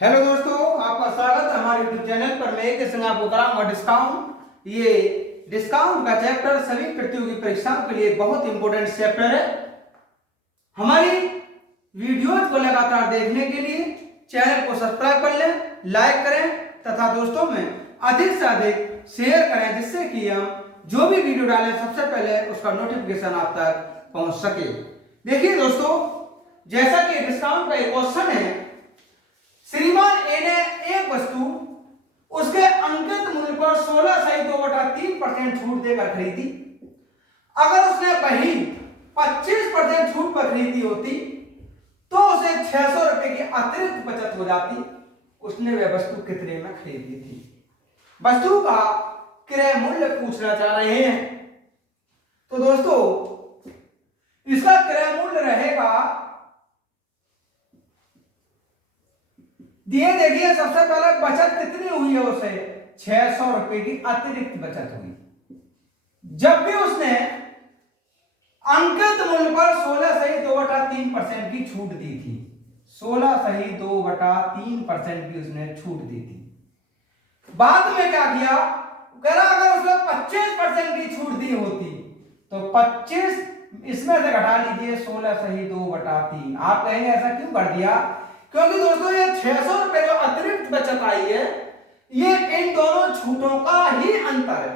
Hello दोस्तों, आपका स्वागत है हमारे यूट्यूब चैनल पर। मैं एक संग आपको कराऊंगा डिस्काउंट। ये डिस्काउंट का चैप्टर सभी प्रतियोगी परीक्षाओं के लिए बहुत इंपॉर्टेंट चैप्टर है। हमारी वीडियोज को लगातार देखने के लिए चैनल को सब्सक्राइब कर लें, लाइक करें तथा दोस्तों में अधिक से अधिक शेयर करें, जिससे कि हम जो भी वीडियो डालें सबसे पहले उसका नोटिफिकेशन आप तक पहुंच सके। देखिए दोस्तों, जैसा कि डिस्काउंट का एक क्वेश्चन है, श्रीमान ए ने एक वस्तु उसके अंकित मूल्य पर 16.2/3% छूट देकर खरीदी। अगर उसने वही 25% छूट पर खरीदी होती तो उसे 600 रुपए की अतिरिक्त बचत हो जाती। उसने वह वस्तु कितने में खरीदी थी? वस्तु का क्रय मूल्य पूछना चाह रहे हैं। तो दोस्तों, इसका क्रय मूल्य रहेगा, दिए देखिए, सबसे पहले बचत कितनी हुई है, उसे 600 रुपए की अतिरिक्त बचत हुई। जब भी उसने अंकित मूल्य पर 16.2/3% की छूट दी थी, 16.2/3% की उसने छूट दी थी। बाद में क्या किया, कह रहा अगर उसने 25% की छूट दी होती तो 25 इसमें से घटा लीजिए 16.2/3। आप कहेंगे ऐसा क्यों कर दिया? क्योंकि दोस्तों ये 600 रुपए जो अतिरिक्त बचत आई है, ये इन दोनों छूटों का ही अंतर है।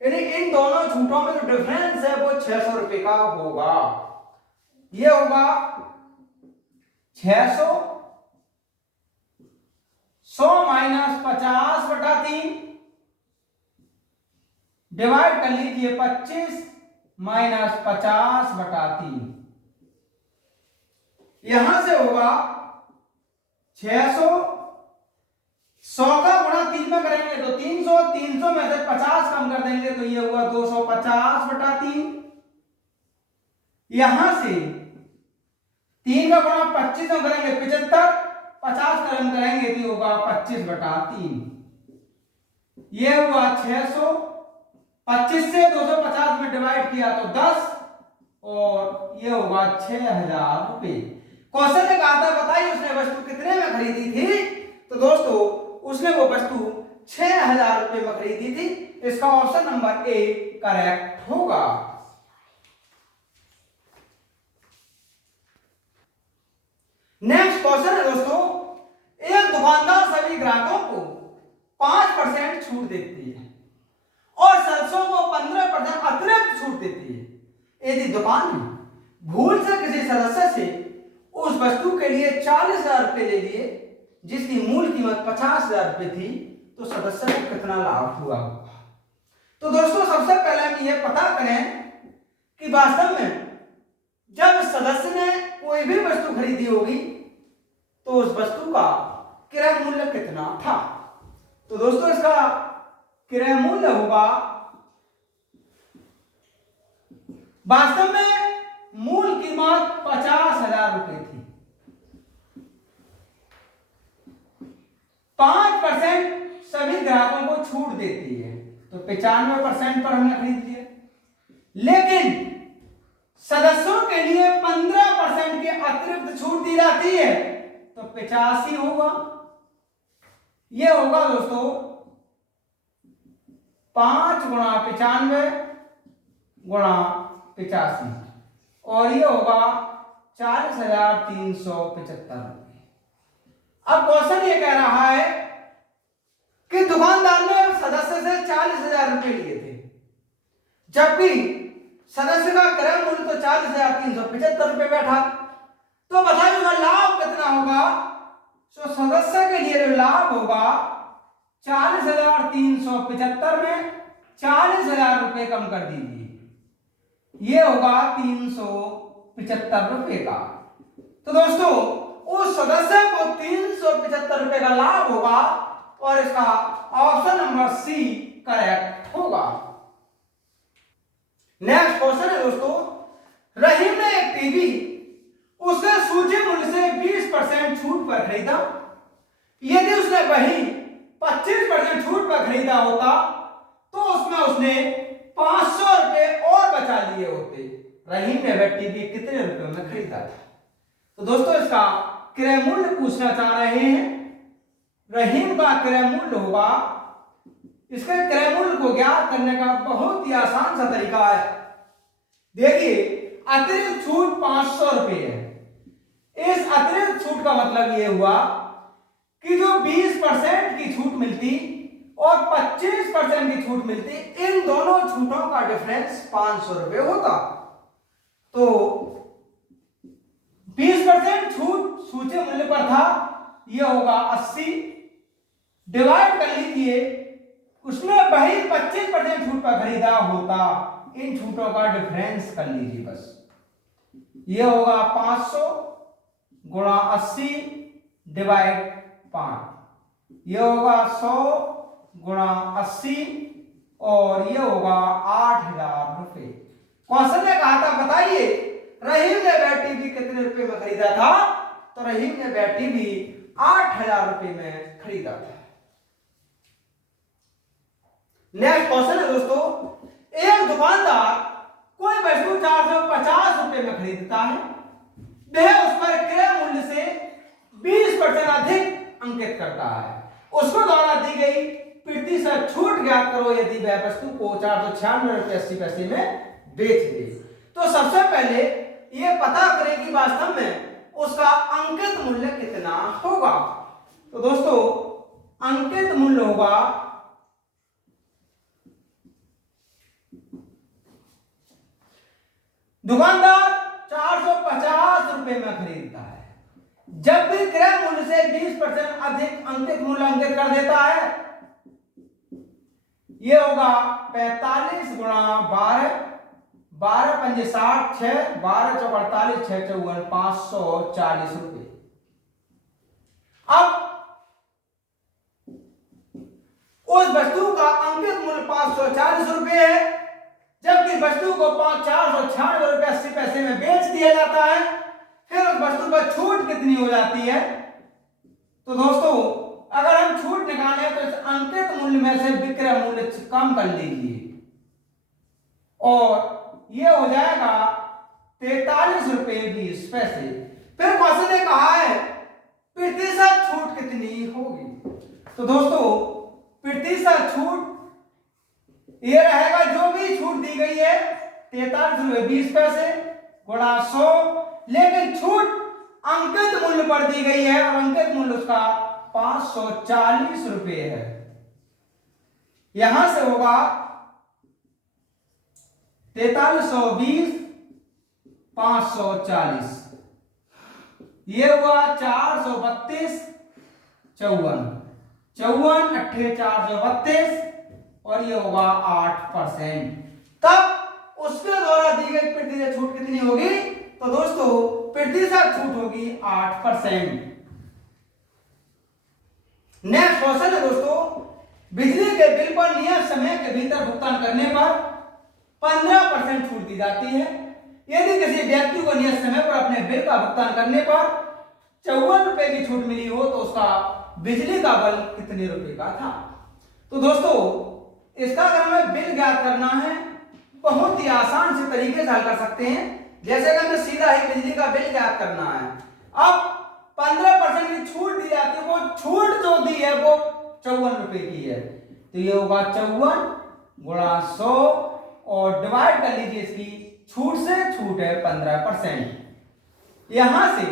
यानी इन दोनों छूटों में जो डिफरेंस है वो 600 रुपए का होगा। ये होगा 600, 100 - 50/3 डिवाइड कर लीजिए 25 - 50/3। यहां से होगा 600, 100 का गुणा 3 में करेंगे तो 300, 300 में से 50 कम कर देंगे तो ये हुआ 250/3। यहां से 3 का गुणा 25 में करेंगे 75, 50 कम करेंगे तो होगा 25/3। ये हुआ 600, 25 से 250 में डिवाइड किया तो 10 और ये होगा 6000 रुपए। क्वेश्चन ने कहा था बताइए उसने वस्तु कितने में खरीदी थी? तो दोस्तों, उसने वो वस्तु 6000 रुपए में खरीदी थी। इसका ऑप्शन नंबर ए करेक्ट होगा। नेक्स्ट क्वेश्चन है दोस्तों, एक दुकानदार सभी ग्राहकों को 5% छूट देती है और सदस्यों को 15% अतिरिक्त छूट देती है। यदि दुकान में भूल से किसी सदस्य से उस वस्तु के लिए 40,000 रुपए ले लिए जिसकी मूल कीमत 50,000 रुपए थी, तो सदस्य को कितना लाभ हुआ? तो दोस्तों, सबसे पहले हम ये पता करें कि वास्तव में जब सदस्य ने कोई भी वस्तु खरीदी होगी तो उस वस्तु का क्रय मूल्य कितना था। तो दोस्तों, इसका क्रय मूल्य होगा, वास्तव में मूल कीमत 50,000 रुपए थी, 5% सभी ग्राहकों को छूट देती है तो 95% पर हमने खरीद लिया। लेकिन सदस्यों के लिए 15% की अतिरिक्त छूट दी जाती है तो 85 होगा। यह होगा दोस्तों 5 × 95 × 85 और ये होगा 40,375 रुपए। अब क्वेश्चन ये कह रहा है कि दुकानदार ने सदस्य से 40,000 रुपए लिए थे, जबकि सदस्य का क्रय मूल्य तो 40,375 रुपए बैठा। तो बताइए उसका लाभ कितना होगा? तो सदस्य के लिए जो लाभ होगा 40,375 में 40,000 रुपए कम कर दीजिए, ये होगा 375 रुपए का। तो दोस्तों, उस सदस्य को 375 रुपए का लाभ होगा और इसका ऑप्शन नंबर सी करेक्ट होगा। नेक्स्ट क्वेश्चन है दोस्तों, रहीम ने एक टीवी उसके सूची मूल्य से 20% छूट पर खरीदा। यदि उसने वही 25% छूट पर खरीदा होता तो उसमें उसने 500 रुपए और बचा लिए होते। रहीम ने वह टीवी कितने रुपए में खरीदा था? तो दोस्तों, इसका क्रय मूल्य पूछना चाह रहे हैं। रहीम का क्रय मूल्य होगा, इसके क्रय मूल्य को ज्ञात करने का बहुत ही आसान सा तरीका है। देखिए, अतिरिक्त छूट 500 रुपये है। इस अतिरिक्त छूट का मतलब यह हुआ कि जो 20% की छूट मिलती और 25% की छूट मिलती, इन दोनों छूटों का डिफरेंस 500 रुपये होता। तो 20% छूट सूची मूल्य पर था, यह होगा 80, डिवाइड कर लीजिए, उसमें वही 25% छूट पर खरीदा होता, इन छूटों का डिफरेंस कर लीजिए बस। यह होगा 500 गुणा 80 डिवाइड 5, यह होगा 100 गुणा 80 और यह होगा 8000 रुपये। क्वेश्चन ने कहा था बताइए रहीम ने वह टीवी कितने रुपए में खरीदा था, तो रहीम ने वह टीवी 8000 रुपये में खरीदा था। नेक्स्ट क्वेश्चन है दोस्तों, एक दुकानदार कोई वस्तु 450 रुपये में खरीदता है, वह उस पर क्रय मूल्य से 20% अधिक अंकित करता है, उसको द्वारा दी गई प्रतिशत छूट ज्ञात करो यदि वह वस्तु को 496 रुपये 80 पैसे में बेच दे। तो सबसे पहले यह पता करें कि वास्तव में उसका अंकित मूल्य कितना होगा। तो दोस्तों अंकित मूल्य होगा दुकानदार 450 रुपए में खरीदता है, जब भी क्रय मूल्य से 20% अधिक अंकित मूल्य अंकित कर देता है, यह होगा 45 गुणा 12, 12 पंजे 60, 6 12 चौक 48, 6 54, 540 रुपए। अब उस वस्तु का अंकित मूल्य 540 रुपए है, जबकि वस्तु को 496 रुपये 80 पैसे में बेच दिया जाता है, फिर उस वस्तु पर छूट कितनी हो जाती है। तो दोस्तों अगर हम छूट निकालें तो इस अंकित मूल्य में से विक्रय मूल्य कम कर लीजिए और यह हो जाएगा 43 रुपये 20 पैसे। फिर क्वेश्चन ने कहा है प्रतिशत छूट कितनी होगी। तो दोस्तों प्रतिशत छूट ये रहेगा, जो भी छूट दी गई है 43 रुपये 20 पैसे गुणा 100, लेकिन छूट अंकित मूल्य पर दी गई है और अंकित मूल्य उसका 540 रुपये है। यहां से होगा 4320 540, ये हुआ 432 54 54 अट्ठे 432 और ये होगा 8%। तब उसके द्वारा दी गई प्रतिशत छूट कितनी होगी। तो दोस्तों प्रतिशत छूट होगी 8%। नेक्स्ट क्वेश्चन है दोस्तों, बिजली के बिल पर नियत समय के भीतर भुगतान करने पर 15% छूट दी जाती है। यदि किसी व्यक्ति को नियत समय पर अपने बिल का भुगतान करने पर 54 रुपए की छूट मिली हो तो उसका बिजली का बिल कितने रुपए का था। तो दोस्तों इसका अगर हमें बिल ज्ञात करना है, बहुत ही आसान से तरीके से हल कर सकते हैं। जैसे कि हमें सीधा ही बिजली का बिल ज्ञात करना है। अब 15% की छूट दी जाती है, वो छूट जो दी है वो 54 रुपए की है, तो ये होगा 54 गुणा 100 और डिवाइड कर लीजिए इसकी छूट से, छूट है 15%। यहां से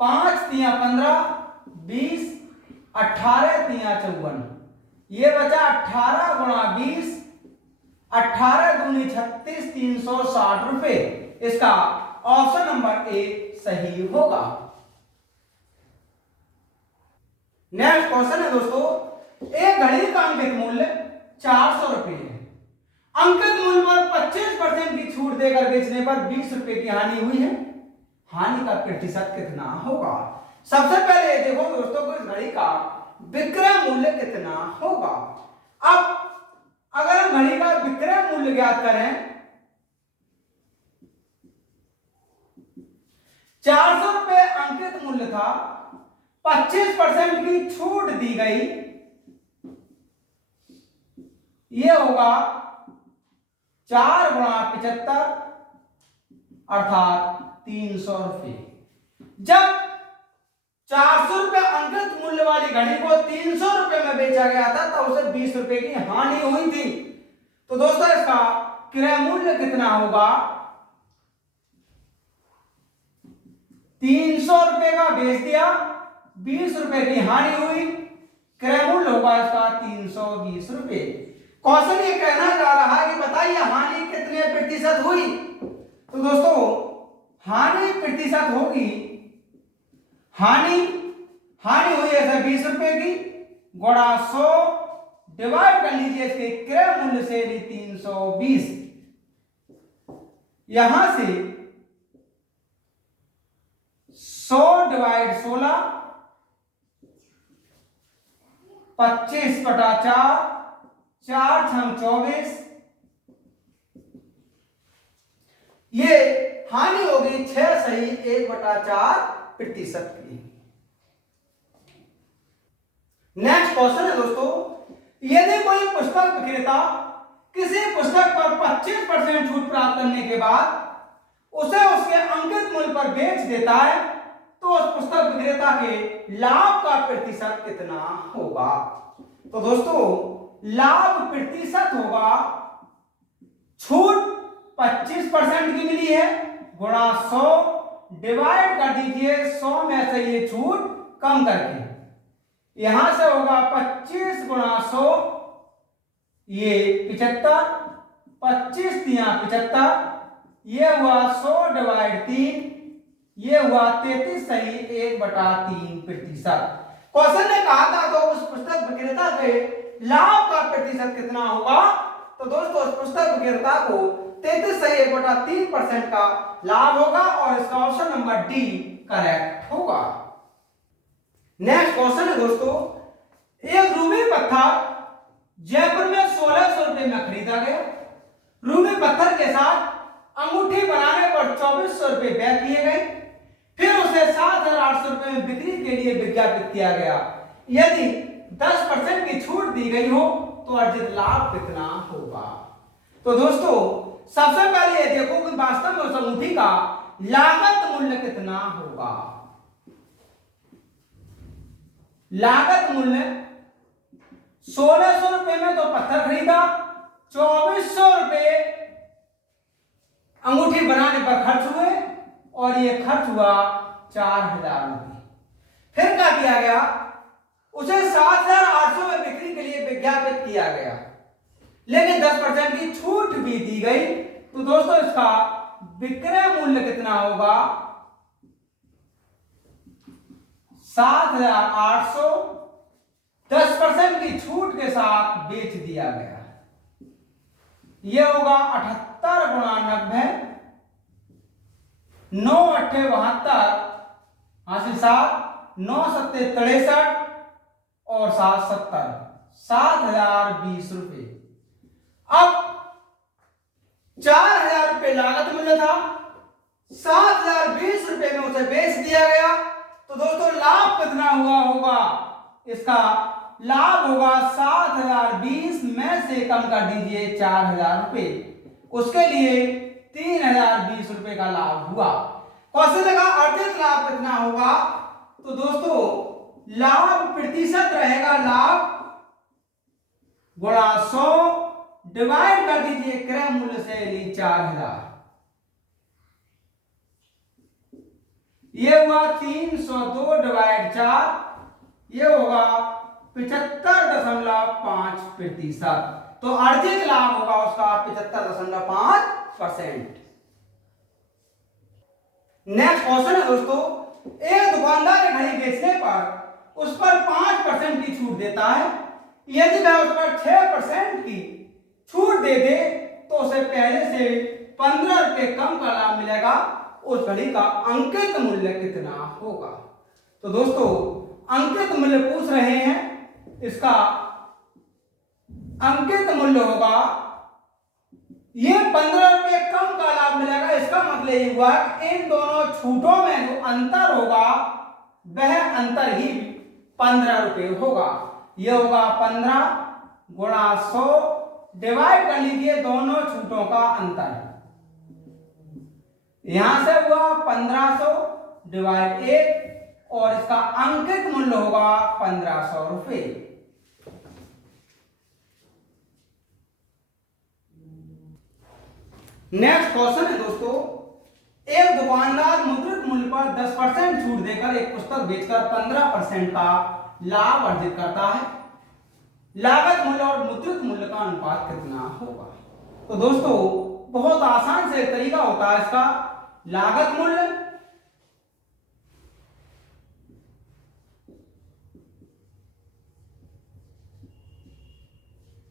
5 तिया 15 20 18 तिया 54, ये बचा 18 गुणा 20 18 दूनी 36 360 रुपए। इसका ऑप्शन नंबर ए सही होगा। नेक्स्ट क्वेश्चन है दोस्तों, एक घड़ी का अंकित मूल्य 400 रुपए है, अंकित मूल्य पर 25% की छूट देकर बेचने पर 20 रुपए की हानि हुई है, हानि का प्रतिशत कितना होगा। सबसे पहले देखो दोस्तों को इस घड़ी का विक्रय मूल्य कितना होगा। अब अगर हम घड़ी का विक्रय मूल्य ज्ञात करें, 400 रुपए अंकित मूल्य था, 25% की छूट दी गई, यह होगा 4 गुणा 75 अर्थात 300 रुपए। जब 400 रुपए अंकित मूल्य वाली घड़ी को 300 रुपए में बेचा गया था तो उसे 20 रुपए की हानि हुई थी। तो दोस्तों इसका क्रय मूल्य कितना होगा? 300 रुपए का बेच दिया, 20 रुपए की हानि हुई, क्रय मूल्य होगा इसका 320 रुपए। क्वेश्चन ये कहना जा रहा है कि बताइए हानि कितने प्रतिशत हुई? तो दोस्तों हानि प्रतिशत होगी, हानि हुई ऐसे 20 रुपए की गुणा 100 डिवाइड कर लीजिए इसके क्रय मूल्य से 320। यहां से 100 डिवाइड 16 25/4 4 6 24। ये हानि होगी 6 सही 1/4% की। नेक्स्ट क्वेश्चन है दोस्तों, यदि कोई पुस्तक विक्रेता किसी पुस्तक पर 25% छूट प्राप्त करने के बाद उसे उसके अंकित मूल्य पर बेच देता है तो उस पुस्तक विक्रेता के लाभ का प्रतिशत कितना होगा? तो दोस्तों लाभ प्रतिशत होगा, छूट 25% की मिली है गुणा 100 डिवाइड कर दीजिए 100 में से ये छूट कम करके, यहां से होगा 25 गुणा 100 ये 75, 25 तिया 75, ये हुआ 100 डिवाइड 3, ये हुआ 33 सही 1/3%। क्वेश्चन ने कहा था तो उस पुस्तक विक्रेता के लाभ का प्रतिशत कितना होगा? तो दोस्तों उस पुस्तक विक्रेता को 33 सही 1/3% का लाभ होगा और इसका ऑप्शन नंबर डी करेक्ट होगा। नेक्स्ट क्वेश्चन है दोस्तों, एक रूबी पत्थर जयपुर में 1600 रुपए में खरीदा गया। रूबी पत्थर के साथ अंगूठी बनाने पर 2400 रुपए व्यय किए गए, फिर उसे 7800 रुपए में बिक्री के लिए विज्ञापित किया गया। यदि 10% की छूट दी गई हो तो अर्जित लाभ कितना होगा? तो दोस्तों सबसे पहले ये देखो कि वास्तव में उस अंगूठी का लागत मूल्य कितना होगा। लागत मूल्य 1600 रुपए में तो पत्थर खरीदा, 2400 रुपए अंगूठी बनाने पर खर्च हुए और ये खर्च हुआ 4000 रुपए। फिर क्या किया गया? उसे 7800 में बिक्री के लिए विज्ञापित किया गया, लेकिन 10% की छूट भी दी गई। तो दोस्तों इसका विक्रय मूल्य कितना होगा? 7800 10% की छूट के साथ बेच दिया गया, यह होगा 78 गुणा 90, 9 8 72 हासिल 7, 9 7 63 और 7 70, 7020 रुपए। अब 4000 रुपए लागत मूल्य था, 7020 रुपए में उसे बेच दिया गया। तो दोस्तों लाभ कितना हुआ होगा? इसका लाभ होगा 7020 में से कम कर दीजिए 4000 रुपए, उसके लिए 3020 रुपए का लाभ हुआ। क्वेश्चन लगा अर्जित लाभ कितना होगा? तो दोस्तों लाभ प्रतिशत रहेगा, लाभ गुणा 100 डिवाइड कर दीजिए क्रय मूल्य से 4000, ये हुआ 302 डिवाइड 4, ये होगा 75.5%। तो अर्जित लाभ होगा उसका 75.5%। नेक्स्ट क्वेश्चन है दोस्तों, एक दुकानदार घड़ी बेचने पर उस पर 5% की छूट देता है। यदि वह उस पर 6% की छूट दे दे तो उसे पहले से 15 रुपए कम का लाभ मिलेगा। उस घड़ी का अंकित मूल्य कितना होगा? तो दोस्तों अंकित मूल्य पूछ रहे हैं, इसका अंकित मूल्य होगा, ये 15 रुपए कम का लाभ मिलेगा। इसका मतलब ये हुआ इन दोनों छूटों में जो अंतर होगा वह अंतर ही 15 रुपए होगा। यह होगा 15 गुणा 100 डिवाइड कर लीजिए दोनों छूटों का अंतर, यहां से हुआ 1500 डिवाइड 1, और इसका अंकित मूल्य होगा 1500 रुपए। नेक्स्ट क्वेश्चन है दोस्तों, एक दुकानदार मुद्रित मूल्य पर 10% छूट देकर एक पुस्तक बेचकर 15% का लाभ अर्जित करता है। लागत मूल्य और मुद्रित मूल्य का अनुपात कितना होगा? तो दोस्तों बहुत आसान से एक तरीका होता है इसका, लागत मूल्य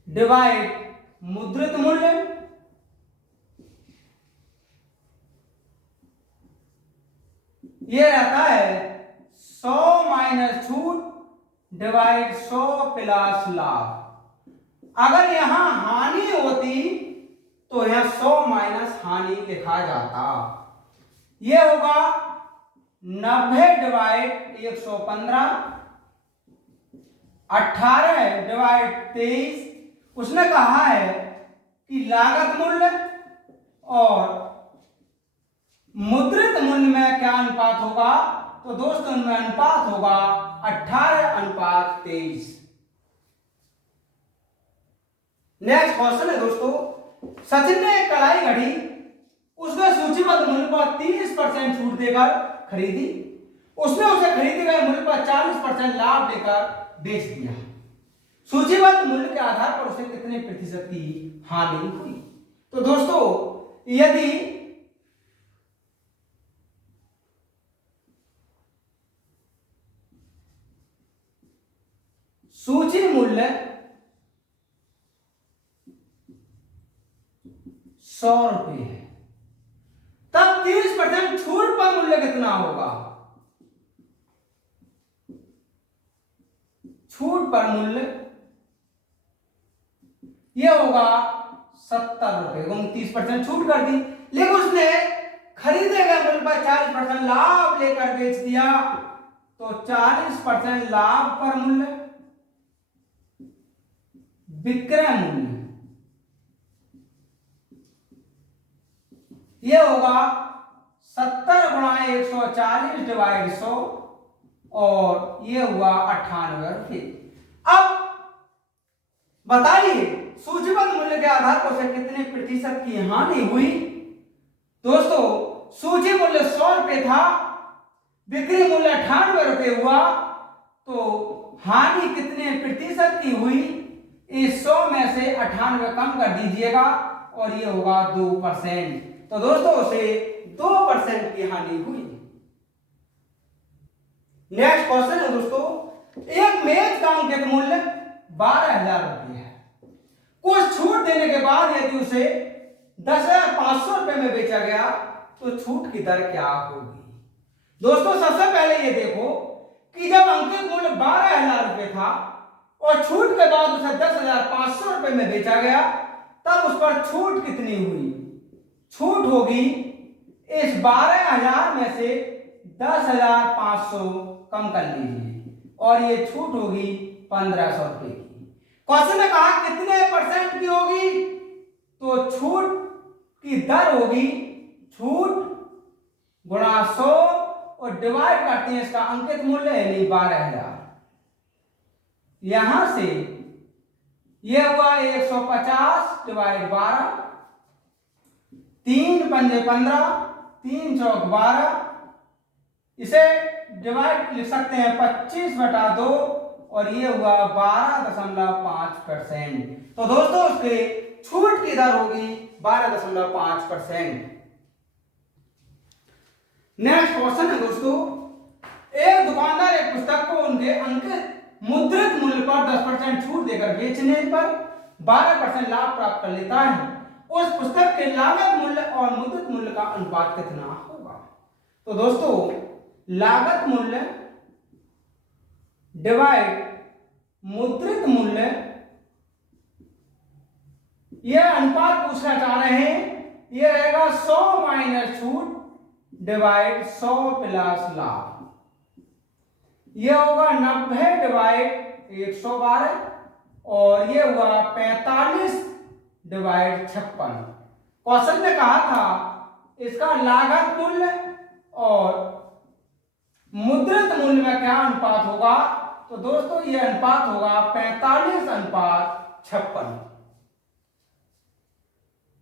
डिवाइड मुद्रित मूल्य, ये रहता है 100 माइनस छूट डिवाइड 100 प्लस लाभ। अगर यहां हानि होती तो यहां 100 माइनस हानि लिखा जाता। यह होगा 90 डिवाइड 115, 18 डिवाइड 23। उसने कहा है कि लागत मूल्य और मुद्रित मूल्य में क्या अनुपात होगा? तो दोस्तों इनमें अनुपात होगा 18:23। नेक्स्ट क्वेश्चन है दोस्तों, सचिन ने एक कलाई घड़ी उसने सूचीबद्ध मूल्य पर 30% छूट देकर खरीदी। उसने उसे खरीदे गए मूल्य पर 40% लाभ लेकर बेच दिया। सूचीबद्ध मूल्य के आधार पर उसे कितने प्रतिशत की हानि हुई? तो दोस्तों यदि सूची मूल्य 100 रुपये है, तब 30% छूट पर मूल्य कितना होगा? छूट पर मूल्य यह होगा 70 रुपये। 30% छूट कर दी, लेकिन उसने खरीदे गए मूल्य पर 40% लाभ लेकर बेच दिया, तो 40% लाभ पर मूल्य विक्रय मूल्य यह होगा 70 गुणा 140 डिवाइड 100 और यह हुआ 98 रुपये। अब बताइए सूचीबद्ध मूल्य के आधार पर उसे कितने प्रतिशत की हानि हुई? दोस्तों सूची मूल्य 100 रुपये था, बिक्री मूल्य 98 रुपये हुआ, तो हानि कितने प्रतिशत की हुई? इस 100 में से 98 कम कर दीजिएगा और ये होगा 2%। तो दोस्तों उसे 2% की हानि हुई। नेक्स्ट क्वेश्चन है दोस्तों, एक मेज का अंकित मूल्य 12,000 रुपये है। कुछ छूट देने के बाद यदि उसे 10,500 रुपये में बेचा गया तो छूट की दर क्या होगी? दोस्तों सबसे पहले ये देखो कि जब अंकित मूल्य 12,000 रुपये था और छूट के बाद उसे 10,500 रुपये में बेचा गया, तब उस पर छूट कितनी हुई? छूट होगी इस 12,000 में से 10,500 कम कर लीजिए और ये छूट होगी 1,500 रुपये की। क्वेश्चन में कहा कितने परसेंट की होगी? तो छूट की दर होगी छूट गुणा 100 और डिवाइड करते हैं इसका अंकित मूल्य यानी 12,000। यहां से यह हुआ 150 डिवाइड 12, 3 पंजे 15, 3 चौक 12। इसे डिवाइड लिख सकते हैं 25/2 और ये हुआ 12.5%। तो दोस्तों उसके छूट की दर होगी 12.5%। नेक्स्ट क्वेश्चन है दोस्तों, एक दुकानदार एक पुस्तक को उनके अंकित मुद्रित मूल्य पर 10% छूट देकर बेचने पर 12% लाभ प्राप्त कर लेता है। उस पुस्तक के लागत मूल्य और मुद्रित मूल्य का अनुपात कितना होगा? तो दोस्तों लागत मूल्य डिवाइड मुद्रित मूल्य, यह अनुपात पूछना चाह रहे हैं, यह रहेगा 100 माइनस छूट डिवाइड 100 प्लस लाभ। यह होगा 90 डिवाइड 112 और यह हुआ 45 डिवाइड 56। क्वेश्चन ने कहा था इसका लागत मूल्य और मुद्रित मूल्य में क्या अनुपात होगा? तो दोस्तों ये अनुपात होगा 45 अनुपात 56।